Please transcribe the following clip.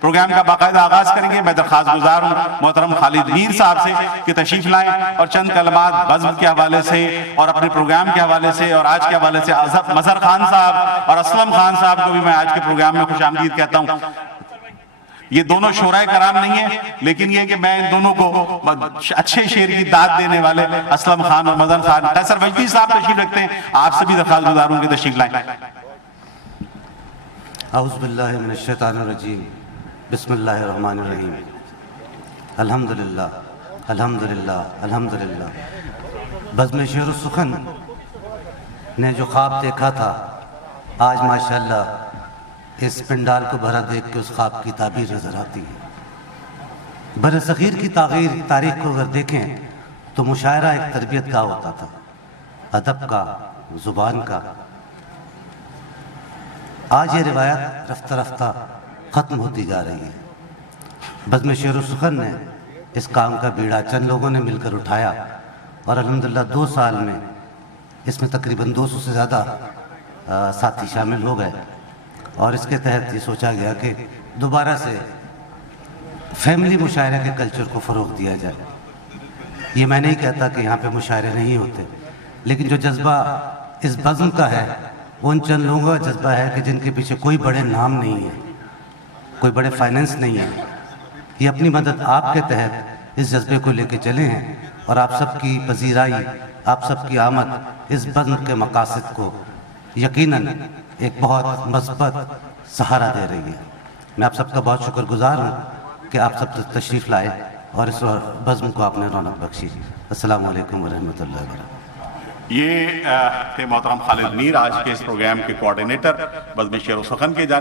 Programme کا باقاعدہ آغاز کریں گے. میں درخواست گزار ہوں محترم خالد میر صاحب سے کہ تشریف لائیں اور چند کلمات بزم کے حوالے سے اور اپنے پروگرام کے حوالے سے اور آج کے حوالے سے مظہر خان صاحب اور اسلم خان صاحب کو بھی میں آج کے پروگرام میں خوش آمدید کہتا ہوں. یہ دونوں شورائے کرام نہیں ہیں، لیکن یہ کہ میں ان دونوں کو اچھے شعر کی داد دینے والے اسلم خان اور مظہر خان قیصر وجدی صاحب تشریف رکھتے ہیں. آپ سے بھی درخواست گزار ہوں کہ تشریف لائیں. اعوذ باللہ من الشیطان الرجیم. بسم اللہ الرحمن الرحیم. الحمدللہ الحمدللہ الحمدللہ. بزم شعر و سخن نے جو خواب دیکھا تھا، آج ماشاءاللہ اس پنڈال کو بھرا دیکھ کے اس خواب کی تعبیر نظر آتی ہے. بر صغیر کی تاریخ کو اگر دیکھیں تو مشاعرہ ایک تربیت گاہ ہوتا تھا، ادب کا، زبان کا. آج یہ روایت رفتہ رفتہ ختم ہوتی جا رہی ہے. بزم شعر و سخن نے اس کام کا بیڑا چند لوگوں نے مل کر اٹھایا اور الحمدللہ 2 سال میں اس میں تقریباً 200 سے زیادہ ساتھی شامل ہو گئے، اور اس کے تحت یہ سوچا گیا کہ دوبارہ سے فیملی مشاعرے کے کلچر کو فروغ دیا جائے. یہ میں نہیں کہتا کہ یہاں پہ مشاعرے نہیں ہوتے، لیکن جو جذبہ اس بزم کا ہے وہ ان چند لوگوں کا جذبہ ہے کہ جن کے پیچھے کوئی بڑے نام نہیں ہے، کوئی بڑے فائننس نہیں ہے. یہ اپنی مدد آپ کے تحت اس جذبے کو لے کے چلے ہیں، اور آپ سب کی پذیرائی، آپ سب کی آمد اس بزم کے مقاصد کو یقیناً ایک بہت مثبت سہارا دے رہی ہے. میں آپ سب کا بہت شکر گزار ہوں کہ آپ سب تشریف لائے اور اس بزم کو آپ نے رونق بخشی. السلام علیکم ورحمۃ اللہ وبرکاتہ. یہ تھے محترم خالد میر، آج کے اس پروگرام کے کوارڈینیٹر بزم شعر و سخن کے جانب